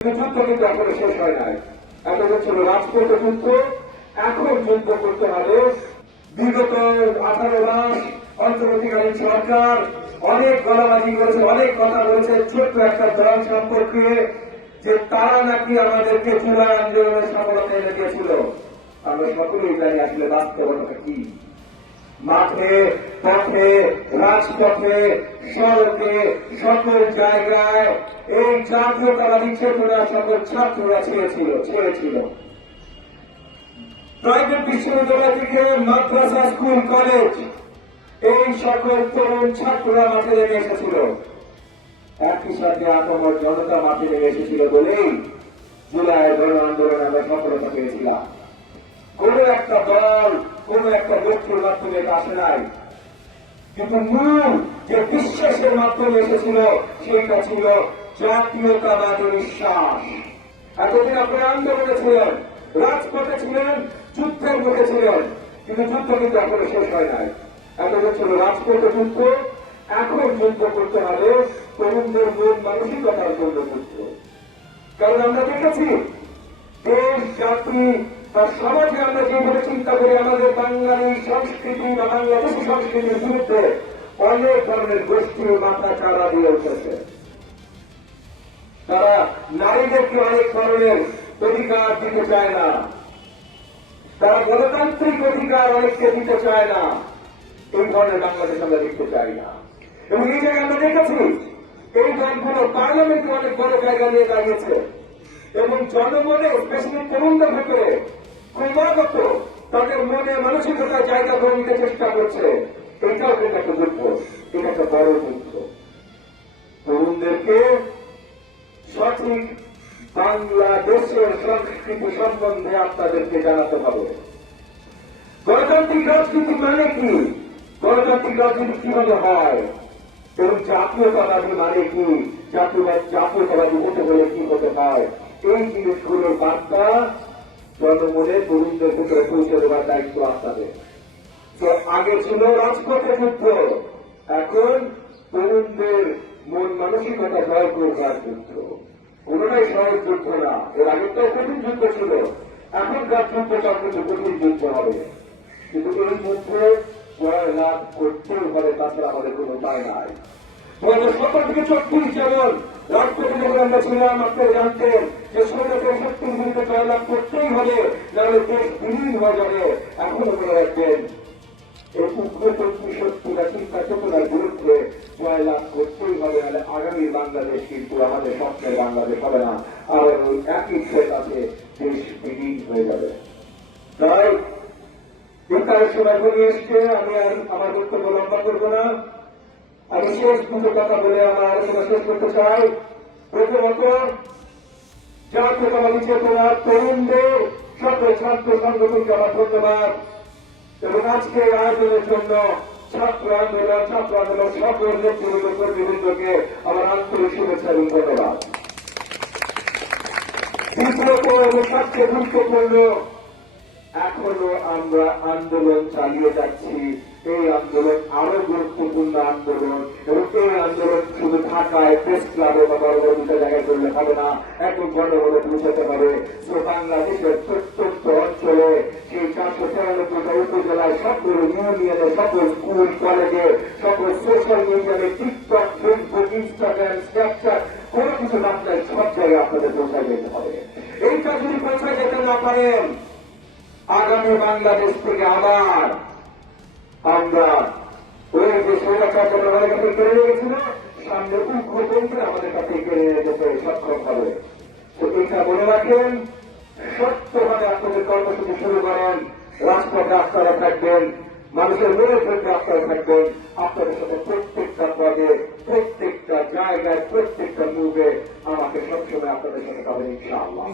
যুদ্ধ কিন্তু এখনো শেষ হয় নাই। এতদিন ছিল রাজপথে যুদ্ধ, এখন যুদ্ধ করতে হবে। বিগত 18 মাস অন্তর্বর্তীকালীন সরকার অনেক গলাবাজি করেছে, অনেক কথা বলেছে ছোট্ট একটা দল সম্পর্কে, যে তারা নাকি আমাদেরকে জুলাই আন্দোলনের সফলতা এনে দিয়েছিল। আমরা সকলেই জানি আসলে বাস্তবতা কি। মাঠে, পথে, রাজপথে, সড়কে, সকল জায়গায় এই জাতীয়তাবাদী চেতনা সকল ছাত্ররা ছেড়েছিল। প্রাইভেট বিশ্ববিদ্যালয় থেকে মাদ্রাসা, স্কুল, কলেজ, এই সকল তরুণ ছাত্ররা মাঠে নেমে এসেছিল। একই সাথে আপামর জনতা মাঠে নেমে এসেছিল বলেই জুলাই গণ আন্দোলনে আমরা সফলতা পেয়েছিলাম। কোন একটা দল, কোন একটা গোষ্ঠীর মাধ্যমে এটা আসে নাই, কিন্তু মূল যে বিশ্বাসের মাধ্যমে এসেছিল সেটা ছিল জাতীয়তাবাদী বিশ্বাস। এতদিন আপনারা আন্দোলনে ছিলেন, রাজপথে ছিলেন, যুদ্ধের মুখে ছিলেন, কিন্তু যুদ্ধ কিন্তু এখনো শেষ হয় নাই। এতদিন ছিল রাজপথে যুদ্ধ, এখন যুদ্ধ করতে হবে তরুণদের মন মানসিকতার জন্য যুদ্ধ। কারণ আমরা দেখেছি দেশ, জাতি বা সমাজে আমরা যেভাবে চিন্তা করি, আমাদের বাঙালি সংস্কৃতি বা বাংলাদেশী সংস্কৃতির বিরুদ্ধে অনেক ধরনের গোষ্ঠী মাথা চারা দিয়ে উঠেছে। তারা নারীদেরকে অনেক ধরনের অধিকার দিতে চায় না, তারা গণতান্ত্রিক অধিকার অনেককে দিতে চায় না। এই ধরনের বাংলাদেশ আমরা দেখতে চাই না। এবং এই জায়গায় আমরা দেখেছি এই দলগুলো পার্লামেন্টে অনেক বড় জায়গা নিয়ে দাঁড়িয়েছে এবং জনমনে, স্পেশালি তরুণদের ভেতরে ক্রমাগত তাদের মনে মানসিকতার জায়গা করে নিতে চেষ্টা করছে। এটাও কিন্তু একটা যুদ্ধ, এটা একটা বড় যুদ্ধ। তরুণদেরকে সঠিক বাংলাদেশের সংস্কৃতি সম্বন্ধে আপনাদেরকে জানাতে হবে। গণতান্ত্রিক রাজনীতি মানে কি, গণতান্ত্রিক রাজনীতি কিভাবে হয়, এবং জাতীয়তাবাদী মানে কি, জাতীয়তাবাদী হতে হলে কি হতে হয়, এই জিনিসগুলোর বার্তা জনমনে তরুণদের ভিতরে পৌঁছে দেওয়ার দায়িত্ব আপনাদের। তো আগে ছিল রাজপথে যুদ্ধ, এখন তরুণদের মন মানসিকতা জয় করবার যুদ্ধ। কোনটাই সহজ যুদ্ধ না। এর আগেরটাও কঠিন যুদ্ধ ছিল, এখনকার যুদ্ধটা কিন্তু কঠিন যুদ্ধ হবে। কিন্তু এই যুদ্ধে জয় লাভ করতেই হবে, তাছাড়া আমাদের কোনো উপায় নাই। 2017 থেকে 34 যেমন রাজপথে যখন আমরা ছিলাম, আপনারা জানতেন যে 16 শক্তির বিরুদ্ধে জয়লাভ করতেই হবে, নাহলে দেশ বিলীন হয়ে যাবে। এখনো মনে রাখবেন এই উগ্রপন্থী শক্তিরা চিন্তা চেতনার বিরুদ্ধে জয়লাভ করতেই হবে, নাহলে আগামী বাংলাদেশ কিন্তু আমাদের স্বপ্নের বাংলাদেশ হবে না, আর ওই একই ক্ষেত আছে, দেশ বিলীন হয়ে যাবে। তাই বিকারের সময় ঘনিয়ে এসছে, আমি আর আমার বক্তব্য লম্বা করবো না। আমি শেষ দুটো কথা বলে আমার আলোচনা শেষ করতে চাই। প্রথমত, জাতীয়তাবাদী চেতনা তরুণদের সকল ছাত্র সংগঠনকে আমার ধন্যবাদ, এবং আজকে আয়োজনের জন্য ছাত্র আন্দোলন সকল নেতৃবৃন্দ কর্মীবৃন্দকে আমার আন্তরিক শুভেচ্ছা এবং ধন্যবাদ। দ্বিতীয়ত এবং সবচেয়ে গুরুত্বপূর্ণ, এখনো আমরা আন্দোলন চালিয়ে যাচ্ছি। এই আন্দোলন আরো গুরুত্বপূর্ণ আন্দোলন, এবং এই আন্দোলন শুধু ঢাকায় প্রেস ক্লাবে বা বড় বড় দুটো জায়গায় করলে হবে না, একদম গণভবনে পৌঁছাতে হবে। তো বাংলাদেশের প্রত্যন্ত অঞ্চলে সেই 493টা উপজেলায় সকল ইউনিয়নে, সকল স্কুল কলেজে, সকল সোশ্যাল মিডিয়াতে, টিকটক, ফেসবুক, ইনস্টাগ্রাম, স্ন্যাপচ্যাট, কোনো কিছু বার্তায় সব জায়গায় আপনাদের পৌঁছায় যেতে হবে। এইটা যদি পৌঁছায় যেতে না পারেন, আগামী বাংলাদেশ থেকে আবার আমরা ওই যে স্বৈরাচার আমাদের কাছে কেড়ে নিয়েছিল, সামনে উগ্রপন্থী আমাদের কাছে কেড়ে নিয়ে যেতে সক্ষম হবে। তো এটা মনে রাখেন, সত্যভাবে আপনাদের কর্মসূচি শুরু করেন, রাজপথে আপনারা থাকবেন, মানুষের মনের জন্য আপনারা থাকবেন। আপনাদের সাথে প্রত্যেকটা পদে, প্রত্যেকটা জায়গায়, প্রত্যেকটা মুভে আমাকে সবসময় আপনাদের সাথে পাবেন ইনশাআল্লাহ।